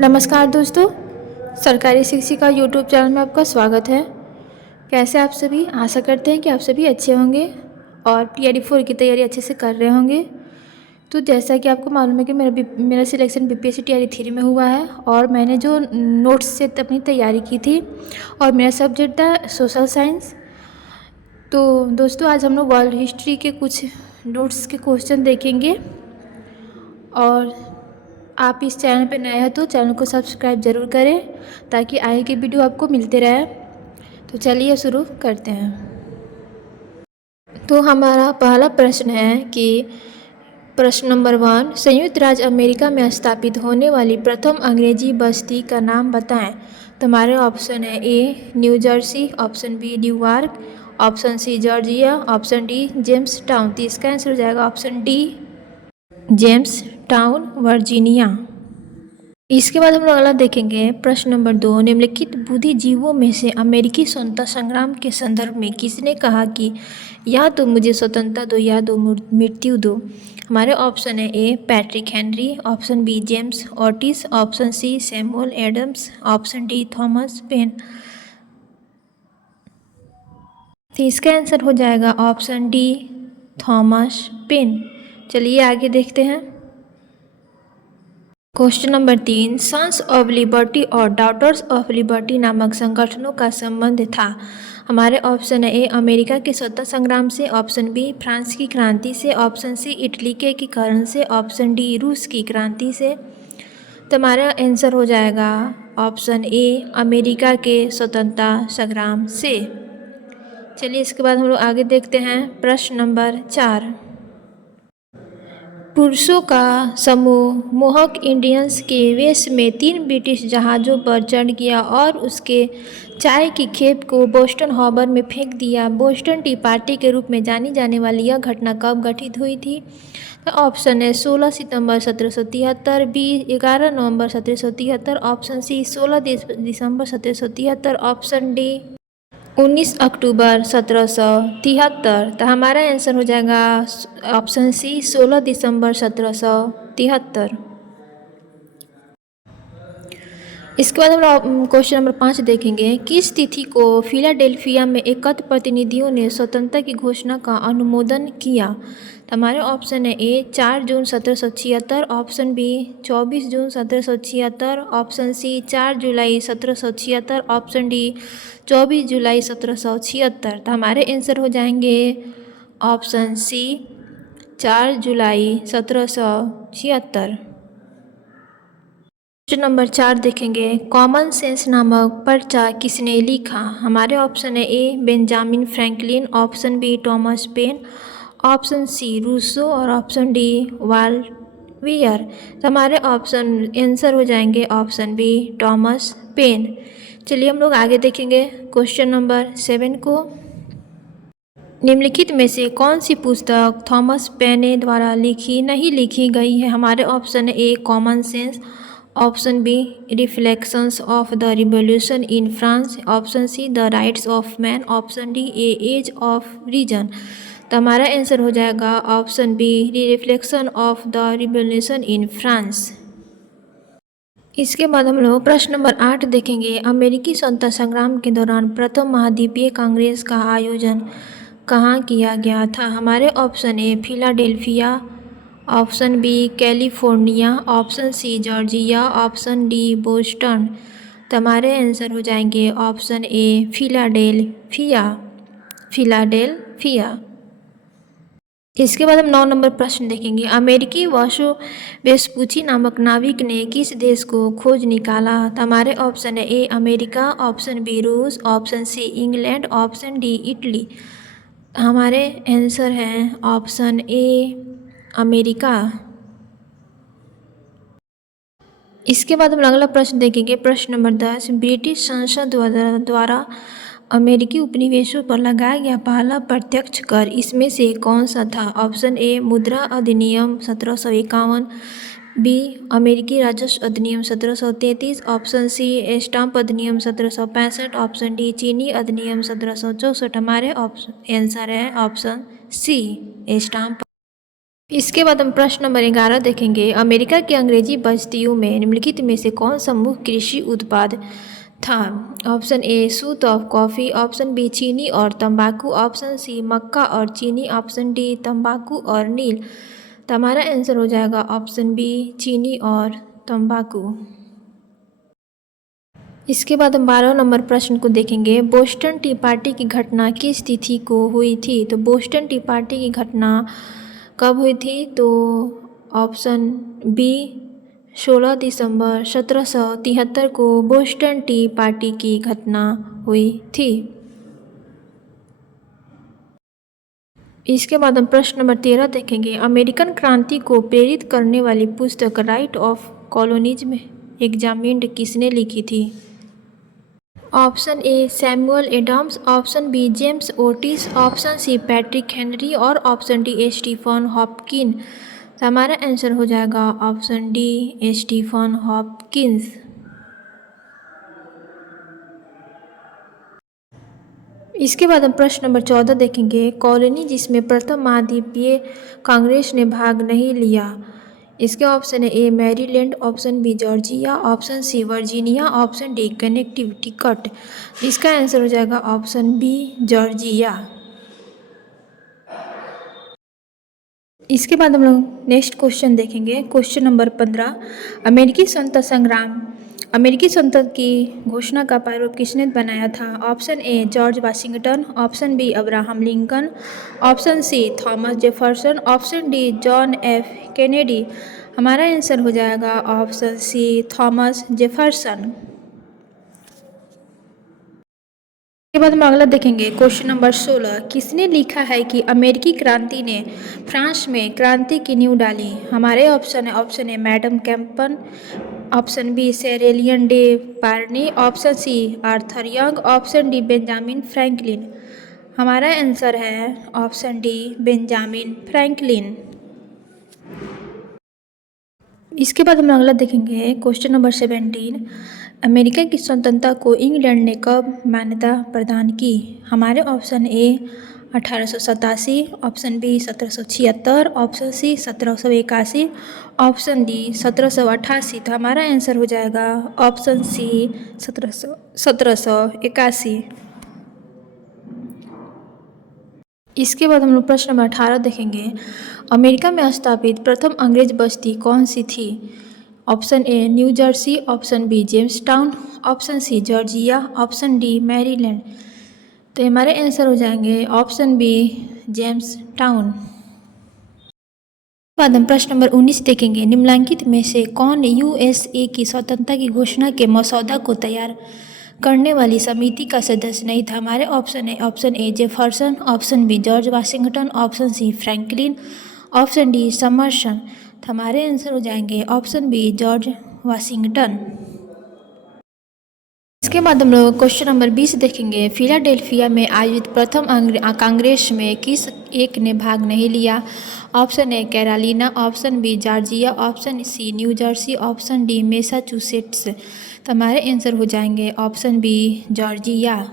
नमस्कार दोस्तों, सरकारी शिक्षिका यूट्यूब चैनल में आपका स्वागत है। कैसे आप सभी? आशा करते हैं कि आप सभी अच्छे होंगे और TRD4 की तैयारी अच्छे से कर रहे होंगे। तो जैसा कि आपको मालूम है कि मेरा सिलेक्शन BPSC TRD3 में हुआ है और मैंने जो नोट्स से अपनी तैयारी की थी और मेरा सब्जेक्ट था सोशल साइंस। तो दोस्तों आज हम लोग वर्ल्ड हिस्ट्री के कुछ नोट्स के क्वेश्चन देखेंगे और आप इस चैनल पर नए हैं तो चैनल को सब्सक्राइब ज़रूर करें ताकि आगे की वीडियो आपको मिलते रहे। तो चलिए शुरू करते हैं। तो हमारा पहला प्रश्न है कि प्रश्न नंबर 1, संयुक्त राज्य अमेरिका में स्थापित होने वाली प्रथम अंग्रेजी बस्ती का नाम बताएं। तो हमारे ऑप्शन है A New Jersey, option B New York, option C Georgia, option D Jamestown. तो इसका आंसर हो जाएगा option D Jamestown Virginia. इसके बाद हम लोग अगला देखेंगे प्रश्न नंबर 2, निम्नलिखित बुद्धिजीवों में से अमेरिकी स्वतंत्रता संग्राम के संदर्भ में किसने कहा कि या तो मुझे स्वतंत्रता दो या तो मृत्यु दो। हमारे ऑप्शन है A Patrick Henry, option B James Otis, option C Samuel Adams, option D Thomas Paine. तो इसका आंसर हो जाएगा ऑप्शन डी थॉमस पेन। चलिए आगे देखते हैं। Question number 3, Sons of Liberty और डॉटर्स ऑफ लिबर्टी नामक संगठनों का संबंध था। हमारे ऑप्शन है ए अमेरिका के स्वतंत्रता संग्राम से, ऑप्शन बी फ्रांस की क्रांति से, ऑप्शन सी इटली के एकीकरण से, ऑप्शन डी रूस की क्रांति से। तो हमारा आंसर हो जाएगा ऑप्शन ए अमेरिका के स्वतंत्रता संग्राम से। चलिए इसके बाद हम लोग आगे देखते हैं प्रश्न नंबर 4, पुरुषों का समूह मोहक इंडियंस के वेश में 3 ब्रिटिश जहाज़ों पर चढ़ गया और उसके चाय की खेप को बोस्टन हार्बर में फेंक दिया। बोस्टन टी पार्टी के रूप में जानी जाने वाली यह घटना कब घटित हुई थी? तो ऑप्शन है 16 सितंबर 1773, बी 11 नवंबर 1773, ऑप्शन सी 16 दिसंबर 1773, ऑप्शन डी 19 अक्टूबर 1773। तो हमारा आंसर हो जाएगा ऑप्शन सी 16 दिसंबर 1773। इसके बाद हम लोग क्वेश्चन नंबर 5 देखेंगे, किस तिथि को फिलाडेल्फिया में एकत्र प्रतिनिधियों ने स्वतंत्रता की घोषणा का अनुमोदन किया? तो हमारे ऑप्शन है ए 4 जून 1776, ऑप्शन बी 24 जून 1776, ऑप्शन सी 4 जुलाई 1776, ऑप्शन डी 24 जुलाई 1776। तो हमारे आंसर हो जाएंगे ऑप्शन सी 4 जुलाई 1776। क्वेश्चन नंबर 4 देखेंगे, कॉमन सेंस नामक पर्चा किसने लिखा? हमारे ऑप्शन है A Benjamin Franklin, option B Thomas Paine, option C Rousseau और ऑप्शन डी वाल्वियर। तो हमारे ऑप्शन आंसर हो जाएंगे ऑप्शन बी टॉमस पेन। चलिए हम लोग आगे देखेंगे क्वेश्चन नंबर 7 को, निम्नलिखित में से कौन सी पुस्तक थॉमस पेने द्वारा नहीं लिखी गई है? हमारे ऑप्शन है A common sense, option B reflections of the revolution in France, option C the rights of man, option D age of reason. तो हमारा आंसर हो जाएगा option B reflection of the revolution in France. इसके बाद हम लोग प्रश्न number 8 देखेंगे, अमेरिकी स्वतंत्रता संग्राम के दौरान प्रथम महाद्वीपीय कांग्रेस का आयोजन कहाँ किया गया था? हमारे option A Philadelphia, option B California, option C Georgia, option D Boston. तो हमारे आंसर हो जाएंगे ऑप्शन ए फिलाडेल्फिया। इसके बाद हम 9 नंबर प्रश्न देखेंगे, अमेरिकी वासो वेस्पुची नामक नाविक ने किस देश को खोज निकाला? तो हमारे ऑप्शन है ए अमेरिका, ऑप्शन बी रूस, option C England, option D Italy. हमारे आंसर हैं ऑप्शन ए अमेरिका। इसके बाद हम अगला प्रश्न देखेंगे प्रश्न नंबर 10, ब्रिटिश संसद द्वारा अमेरिकी उपनिवेशों पर लगाया गया पहला प्रत्यक्ष कर इसमें से कौन सा था? ऑप्शन ए मुद्रा अधिनियम 1751, बी अमेरिकी राजस्व अधिनियम 1733, ऑप्शन सी स्टाम्प अधिनियम 1765, ऑप्शन डी चीनी अधिनियम 1764। हमारे आंसर है ऑप्शन सी स्टाम्प इसके बाद हम प्रश्न नंबर 11 देखेंगे। अमेरिका की अंग्रेजी बस्तियों में निम्नलिखित में से कौन सा मुख्य कृषि उत्पाद था? ऑप्शन ए सूत ऑफ कॉफ़ी, ऑप्शन बी चीनी और तंबाकू, ऑप्शन सी मक्का और चीनी, ऑप्शन डी तंबाकू और नील। तो हमारा आंसर हो जाएगा ऑप्शन बी चीनी और तंबाकू। इसके बाद हम 12 नंबर प्रश्न को देखेंगे। बोस्टन टी पार्टी की घटना किस तिथि को हुई थी? तो बोस्टन टी पार्टी की घटना कब हुई थी? तो ऑप्शन बी 16 दिसंबर 1773 को बोस्टन टी पार्टी की घटना हुई थी। इसके बाद हम प्रश्न नंबर 13 देखेंगे। अमेरिकन क्रांति को प्रेरित करने वाली पुस्तक राइट ऑफ कॉलोनिज्म एग्जामिन्ड किसने लिखी थी? Option A Samuel Adams, option B James Otis, option C Patrick Henry और ऑप्शन डी स्टीफन हॉपकिन। तो हमारा आंसर हो जाएगा ऑप्शन डी स्टीफन हॉपकिंस। इसके बाद हम प्रश्न नंबर 14 देखेंगे। कॉलोनी जिसमें प्रथम महाद्वीपीय कांग्रेस ने भाग नहीं लिया। इसके ऑप्शन है A Maryland, option B Georgia, option C Virginia, option D Connecticut. इसका आंसर हो जाएगा ऑप्शन बी जॉर्जिया। इसके बाद हम लोग नेक्स्ट क्वेश्चन देखेंगे। Question number 15। अमेरिकी स्वतंत्रता संग्राम अमेरिकी स्वतंत्रता की घोषणा का प्रारूप किसने बनाया था? Option A George Washington, option B Abraham Lincoln, option C Thomas Jefferson, option D John F Kennedy. हमारा आंसर हो जाएगा ऑप्शन सी थॉमस जेफरसन। इसके बाद हम अगला देखेंगे। Question number 16। किसने लिखा है कि अमेरिकी क्रांति ने फ्रांस में क्रांति की नींव डाली? हमारे ऑप्शन है madam Campan, option B Serelian de Parny, option C Arthur Young, option D Benjamin Franklin. हमारा आंसर है ऑप्शन डी बेंजामिन फ्रैंकलिन। इसके बाद हम अगला देखेंगे। Question number 17। अमेरिका की स्वतंत्रता को इंग्लैंड ने कब मान्यता प्रदान की? हमारे option A 1887, option B 1776, option C 1781, option D 1788। तो हमारा आंसर हो जाएगा ऑप्शन सी 1781। इसके बाद हम लोग प्रश्न नंबर 18 देखेंगे। अमेरिका में स्थापित प्रथम अंग्रेज बस्ती कौन सी थी? Option A New Jersey, option B Jamestown, option C Georgia, option D Maryland. तो हमारे आंसर हो जाएंगे ऑप्शन बी जेम्स टाउन। बाद हम प्रश्न नंबर 19 देखेंगे। निम्नलिखित में से कौन यूएसए की स्वतंत्रता की घोषणा के मसौदा को तैयार करने वाली समिति का सदस्य नहीं था? हमारे ऑप्शन है option A Jefferson, option B George Washington, option C Franklin, option D Summerson. तो हमारे आंसर हो जाएंगे ऑप्शन बी जॉर्ज वाशिंगटन। इसके बाद हम लोग क्वेश्चन नंबर 20 देखेंगे। फिलाडेल्फिया में आयोजित प्रथम कांग्रेस में किस एक ने भाग नहीं लिया? Option A Carolina, option B Georgia, option C New Jersey, option D Massachusetts. तो हमारे आंसर हो जाएंगे option B Georgia.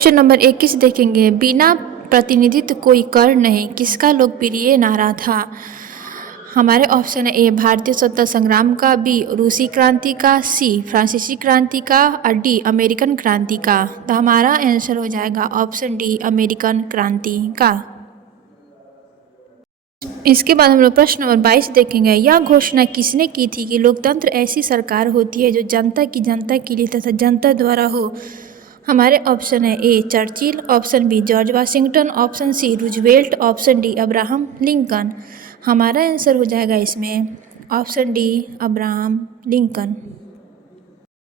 Question number 21 देखेंगे। बिना प्रतिनिधित्व कोई कर नहीं किसका लोकप्रिय नारा था? हमारे ऑप्शन है ए भारतीय स्वतंत्रता संग्राम का, बी रूसी क्रांति का, सी फ्रांसीसी क्रांति का और डी अमेरिकन क्रांति का। तो हमारा आंसर हो जाएगा ऑप्शन डी अमेरिकन क्रांति का। इसके बाद हम लोग प्रश्न नंबर 22 देखेंगे। यह घोषणा किसने की थी कि लोकतंत्र ऐसी सरकार होती है जो जनता के लिए तथा जनता द्वारा हो? हमारे ऑप्शन है A Churchill, option B George Washington, option C Roosevelt, option D Abraham Lincoln. हमारा आंसर हो जाएगा इसमें ऑप्शन डी अब्राहम लिंकन।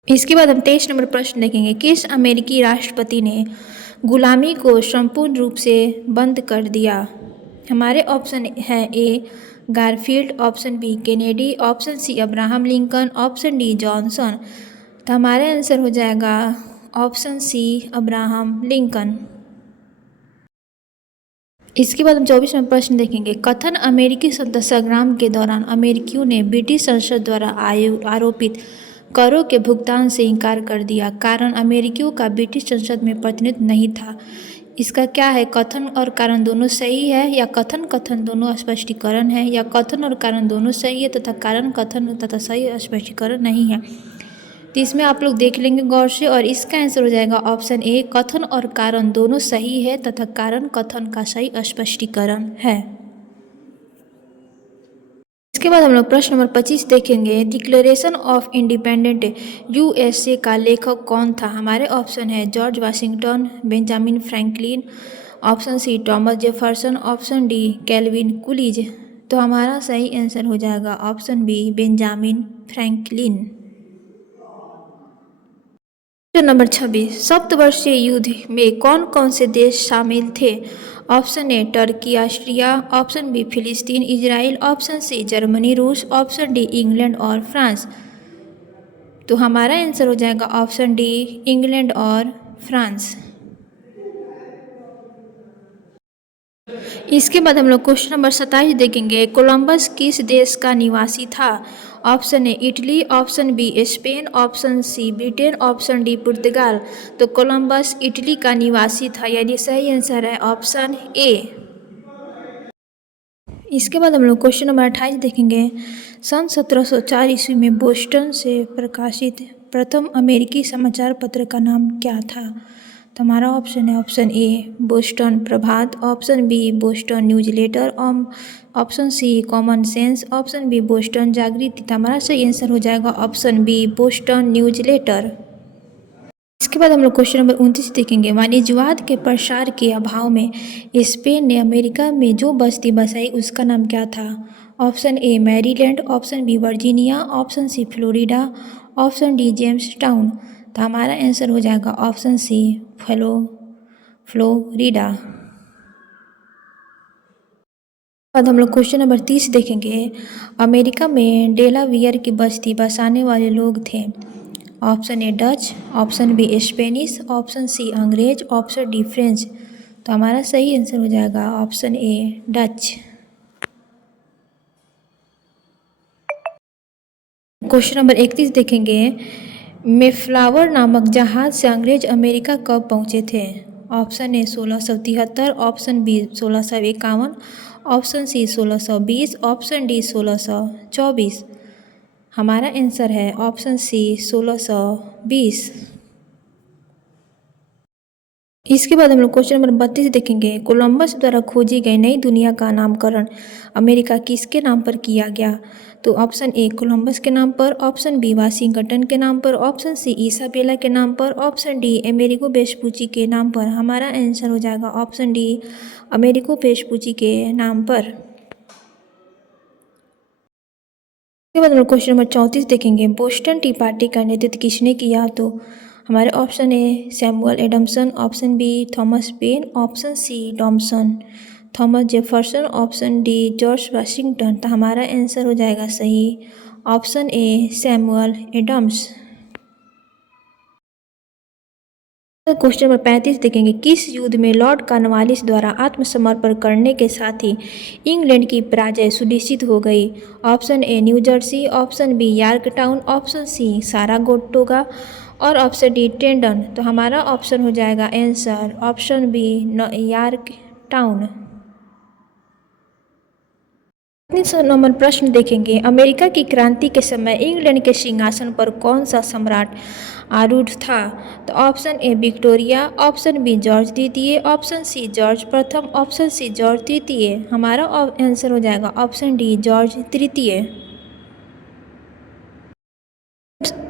इसके बाद हम 23 नंबर प्रश्न देखेंगे। किस अमेरिकी राष्ट्रपति ने गुलामी को संपूर्ण रूप से बंद कर दिया? हमारे ऑप्शन है A Garfield, option B Kennedy, option C Abraham Lincoln, option D Johnson. तो हमारे आंसर हो जाएगा ऑप्शन सी अब्राहम लिंकन। इसके बाद हम 24 नंबर प्रश्न देखेंगे। कथन अमेरिकी स्वतंत्रता संग्राम के दौरान अमेरिकियों ने ब्रिटिश संसद द्वारा आरोपित करों के भुगतान से इनकार कर दिया। कारण अमेरिकियों का ब्रिटिश संसद में प्रतिनिधित्व नहीं था। इसका क्या है, कथन और कारण दोनों सही है या कथन कथन दोनों स्पष्टीकरण है या कथन और कारण दोनों सही है तथा कारण कथन तथा सही स्पष्टीकरण नहीं है। तो इसमें आप लोग देख लेंगे गौर से और इसका आंसर हो जाएगा ऑप्शन ए, कथन और कारण दोनों सही है तथा कारण कथन का सही स्पष्टीकरण है। इसके बाद हम लोग प्रश्न नंबर 25 देखेंगे। डिक्लेरेशन ऑफ इंडिपेंडेंट यूएसए का लेखक कौन था? हमारे ऑप्शन है George Washington, Benjamin Franklin, option C Thomas Jefferson, option D Calvin Coolidge. तो हमारा सही आंसर हो जाएगा ऑप्शन बी, बेंजामिन फ्रैंकलिन। प्रश्न नंबर 26, सप्तवर्षीय युद्ध में कौन कौन से देश शामिल थे? Option A Turkey Austria, option B फिलिस्तीन इजराइल, ऑप्शन सी जर्मनी रूस, ऑप्शन डी इंग्लैंड और फ्रांस। तो हमारा आंसर हो जाएगा ऑप्शन डी, इंग्लैंड और फ्रांस। इसके बाद हम लोग क्वेश्चन नंबर 27 देखेंगे। कोलंबस किस देश का निवासी था? Option A Italy, option B Spain, option C Britain, option D Portugal. तो कोलंबस इटली का निवासी था, यानी सही आंसर है ऑप्शन ए। इसके बाद हम लोग क्वेश्चन नंबर 28 देखेंगे। सन 1704 ईस्वी में बोस्टन से प्रकाशित प्रथम अमेरिकी समाचार पत्र का नाम क्या था? तो हमारा ऑप्शन है option A Boston Prabhat, option B Boston newsletter, option C common sense, option B Boston Jagriti. तो हमारा सही आंसर हो जाएगा ऑप्शन बी बोस्टन न्यूज़लेटर। इसके बाद हम लोग क्वेश्चन नंबर 29 देखेंगे। वाणिज्यवाद के प्रसार के अभाव में स्पेन ने अमेरिका में जो बस्ती बसाई उसका नाम क्या था? Option A Maryland, option B Virginia, option C Florida, option D Jamestown. तो हमारा आंसर हो जाएगा ऑप्शन सी फ्लोरिडा। बाद हम लोग क्वेश्चन नंबर 30 देखेंगे। अमेरिका में डेलावियर की बस्ती बसाने वाले लोग थे। Option A Dutch, option B Spanish, option C अंग्रेज, ऑप्शन डी फ्रेंच। तो हमारा सही आंसर हो जाएगा option A Dutch. Question number 31 देखेंगे। मेफ्लावर नामक जहाज से अंग्रेज अमेरिका कब पहुंचे थे? Option A 1673, option B 1651, option C 1620, option D 1624। हमारा आंसर है ऑप्शन सी 1620। इसके बाद हम लोग क्वेश्चन नंबर 32 देखेंगे। कोलंबस द्वारा खोजी गई नई दुनिया का नामकरण अमेरिका किसके नाम पर किया गया? तो ऑप्शन ए कोलंबस के नाम पर, ऑप्शन बी वाशिंगटन के नाम पर, ऑप्शन सी इसाबेला के नाम पर, ऑप्शन डी अमेरिगो वेस्पुची के नाम पर। हमारा आंसर हो जाएगा ऑप्शन डी अमेरिगो वेस्पुची के नाम पर। इसके बाद हम लोग क्वेश्चन नंबर 34 देखेंगे। बोस्टन टी पार्टी का नेतृत्व किसने किया? तो हमारे option A Samuel Adamson, option B Thomas Paine, option C Thomson Thomas Jefferson, option D George Washington. तो हमारा आंसर हो जाएगा सही option A Samuel Adams. Question number 35 देखेंगे। किस युद्ध में लॉर्ड कॉर्नवालिस द्वारा आत्मसमर्पण करने के साथ ही इंग्लैंड की पराजय सुनिश्चित हो गई? Option A New Jersey, option B Yorktown, option C Saratoga और ऑप्शन डी ट्रेंटन। तो हमारा ऑप्शन हो जाएगा answer option B Yorktown. 19 number प्रश्न देखेंगे। अमेरिका की क्रांति के समय इंग्लैंड के सिंहासन पर कौन सा सम्राट आरूढ़ था? तो option A Victoria, option B George द्वितीय, ऑप्शन सी जॉर्ज प्रथम, ऑप्शन सी जॉर्ज तृतीय। हमारा आंसर हो जाएगा ऑप्शन डी जॉर्ज तृतीय।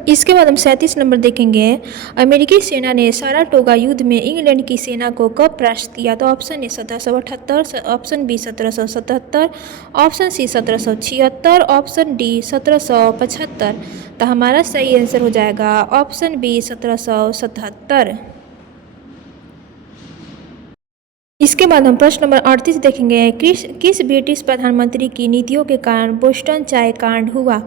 इसके बाद हम 37 नंबर देखेंगे। अमेरिकी सेना ने साराटोगा युद्ध में इंग्लैंड की सेना को कब परास्त किया? तो option A 1778, option B 1777, option C 1776, option D 1775। तो हमारा सही आंसर हो जाएगा ऑप्शन बी 1777। इसके बाद हम प्रश्न नंबर 38 देखेंगे। किस ब्रिटिश प्रधानमंत्री की नीतियों के कारण बोस्टन चाय कांड हुआ?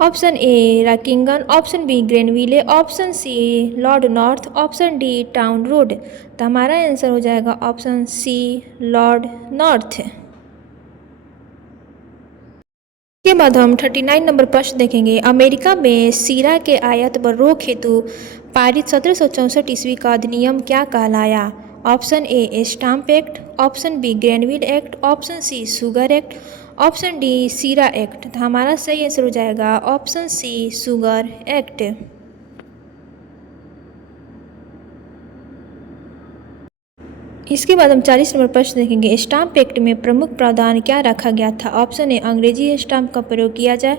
Option A Rockingham, option B Grenville, option C Lord North, option D town road. तो हमारा आंसर हो जाएगा ऑप्शन सी लॉर्ड नॉर्थ। इसके बाद हम 39 नंबर प्रश्न देखेंगे। अमेरिका में सीरा के आयात पर रोक हेतु पारित 1764 ईस्वी का अधिनियम क्या कहलाया? Option A stamp act, option B Grenville act, option C sugar act, option D सीरा एक्ट। तो हमारा सही आंसर हो जाएगा ऑप्शन सी शुगर एक्ट। इसके बाद हम 40 नंबर प्रश्न देखेंगे। स्टाम्प एक्ट में प्रमुख प्रावधान क्या रखा गया था? ऑप्शन ए अंग्रेजी स्टाम्प का प्रयोग किया जाए,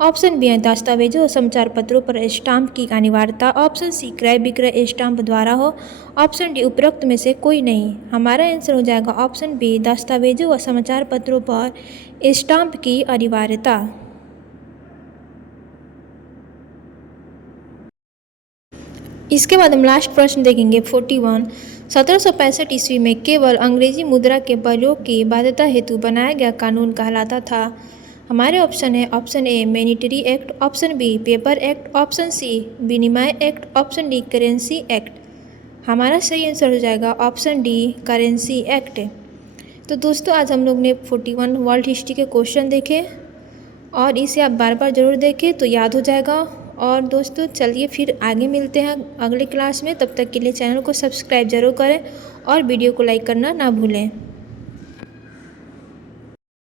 ऑप्शन बी दस्तावेजों और समाचार पत्रों पर स्टाम्प की अनिवार्यता, ऑप्शन सी क्रय विक्रय स्टाम्प द्वारा हो, ऑप्शन डी उपरोक्त में से कोई नहीं। हमारा आंसर हो जाएगा ऑप्शन बी दस्तावेजों व समाचार पत्रों पर स्टाम्प की अनिवार्यता। इसके बाद हम लास्ट प्रश्न देखेंगे 41। 1765 ईस्वी में केवल अंग्रेजी मुद्रा के प्रयोग की बाध्यता हेतु बनाया गया कानून कहलाता था। हमारे ऑप्शन है option A monetary act, option B paper act, option C विनिमय act, option D currency act. हमारा सही आंसर हो जाएगा ऑप्शन डी करेंसी एक्ट। तो दोस्तों आज हम लोग ने 41 वर्ल्ड हिस्ट्री के क्वेश्चन देखे और इसे आप बार बार ज़रूर देखें तो याद हो जाएगा। और दोस्तों चलिए फिर आगे मिलते हैं अगले क्लास में। तब तक के लिए चैनल को सब्सक्राइब जरूर करें और वीडियो को लाइक करना ना भूलें।